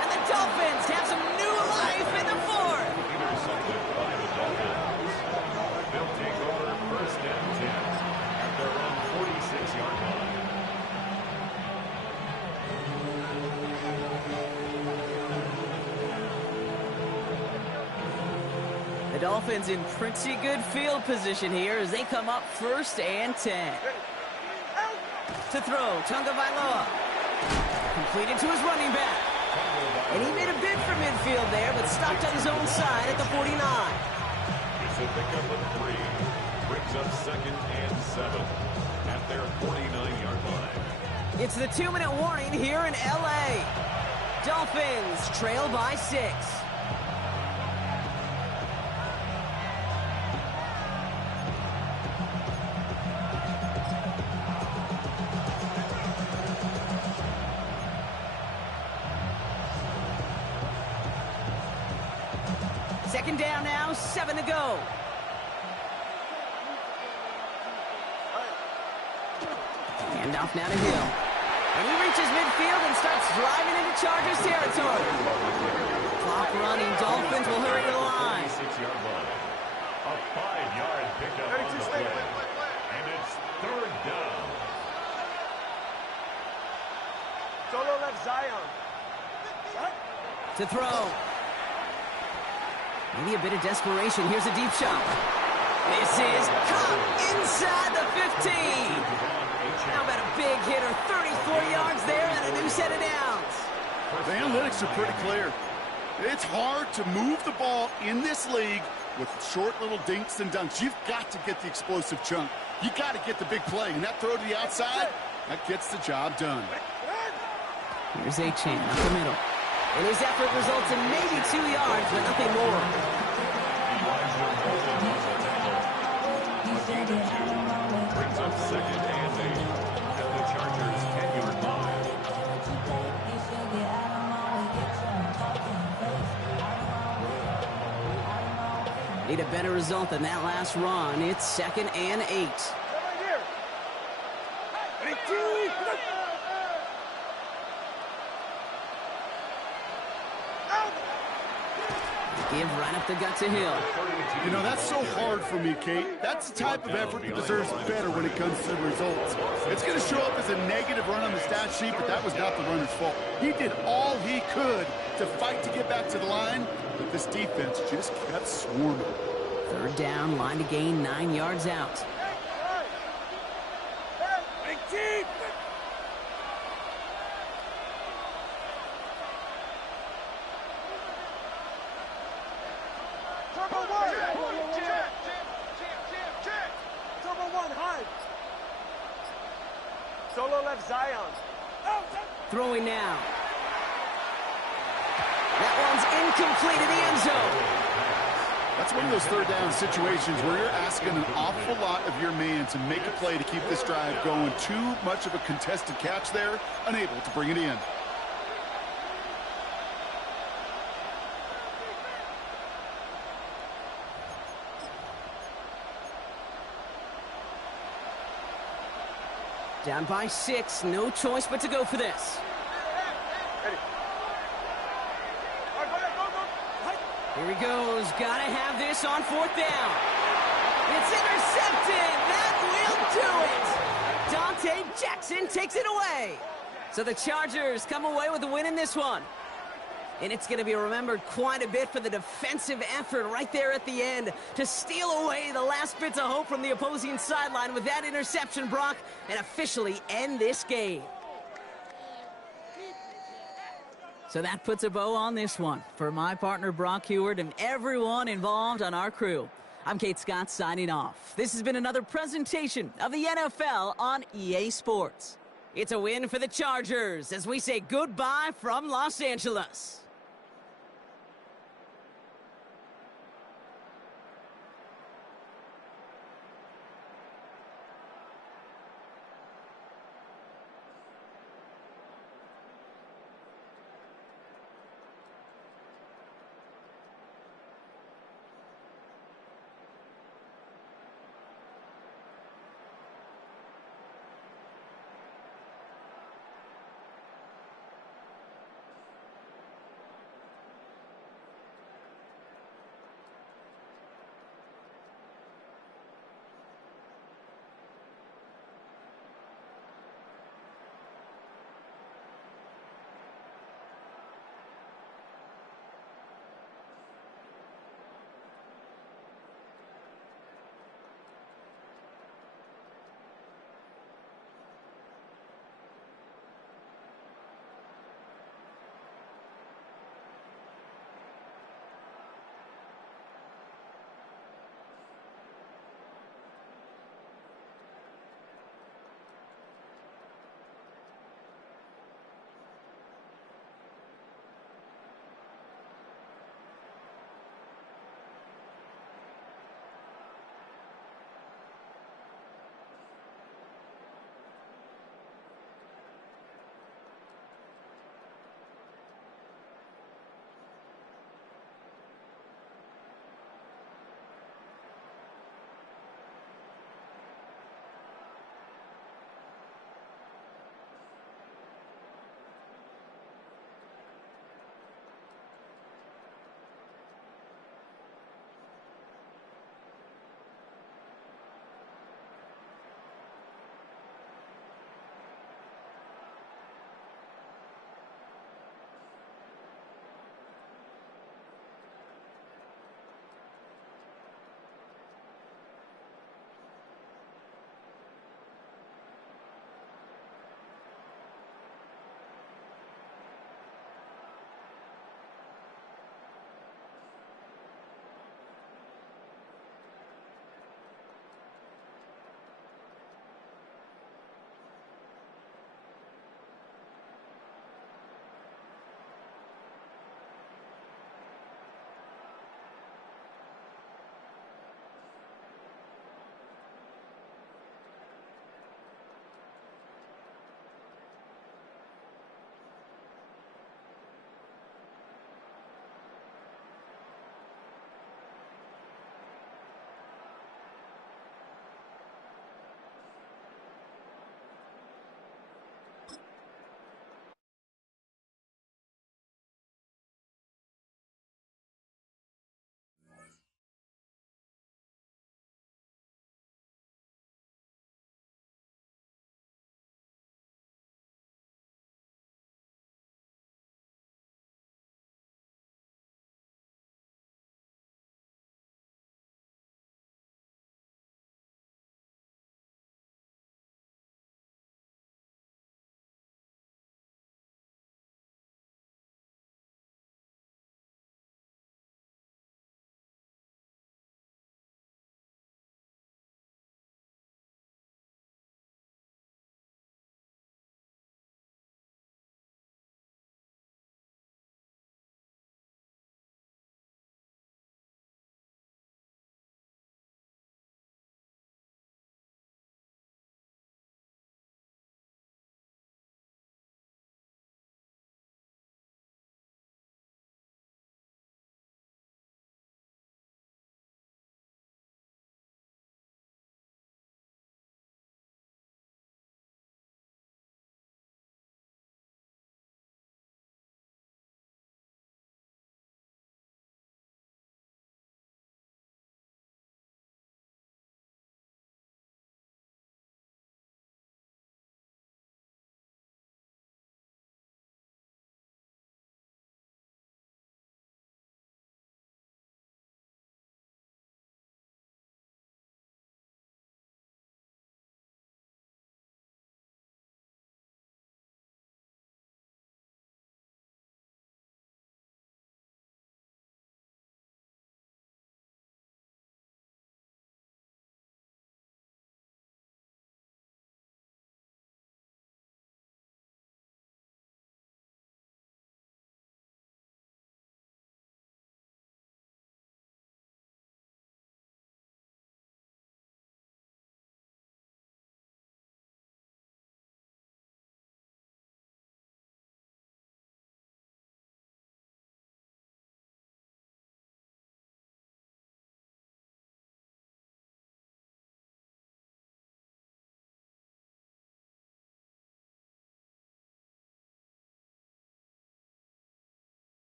And the Dolphins have some new life in the 4th! Intercepted by the Dolphins. They'll take over first and 10 at their own 46-yard line. The Dolphins in pretty good field position here as they come up 1st and 10. To throw, Tunga Vailoa. Completed to his running back. And he made a bid for midfield there, but stopped on his own side at the 49. It's a pickup of 3. Brings up 2nd and 7 at their 49-yard line. It's the 2-minute warning here in L.A. Dolphins trail by 6. Second down now, 7 to go. Handoff now to Hill. And he reaches midfield and starts driving into Chargers territory. Clock running, Dolphins will hurry to the line. 6-yard line. A 5-yard pickup on the play. And it's 3rd down. Solo left Zion. To throw. Maybe a bit of desperation. Here's a deep shot. This is caught inside the 15. How about a big hitter? 34 yards there and a new set of downs. The analytics are pretty clear. It's hard to move the ball in this league with short little dinks and dunks. You've got to get the explosive chunk. You got to get the big play. And that throw to the outside, that gets the job done. Here's Achane up the middle. And his effort results in maybe 2 yards, but nothing more. Brings up second and 8 at the Chargers' 10-yard line. Need a better result than that last run. It's second and 8. Give right up the gut to Hill. You know, that's so hard for me, Kate. That's the type of effort that deserves better when it comes to the results. It's going to show up as a negative run on the stat sheet, but that was not the runner's fault. He did all he could to fight to get back to the line, but this defense just kept swarming. Third down, line to gain 9 yards out. Solo left Zion. Throwing now. That one's incomplete in the end zone. That's one of those third down situations where you're asking an awful lot of your man to make a play to keep this drive going. Too much of a contested catch there, unable to bring it in. Down by 6, no choice but to go for this. Here he goes, gotta have this on fourth down. It's intercepted, that will do it. Dante Jackson takes it away. So the Chargers come away with a win in this one. And it's going to be remembered quite a bit for the defensive effort right there at the end to steal away the last bits of hope from the opposing sideline with that interception, Brock, and officially end this game. So that puts a bow on this one. For my partner, Brock Huard, and everyone involved on our crew, I'm Kate Scott signing off. This has been another presentation of the NFL on EA Sports. It's a win for the Chargers as we say goodbye from Los Angeles.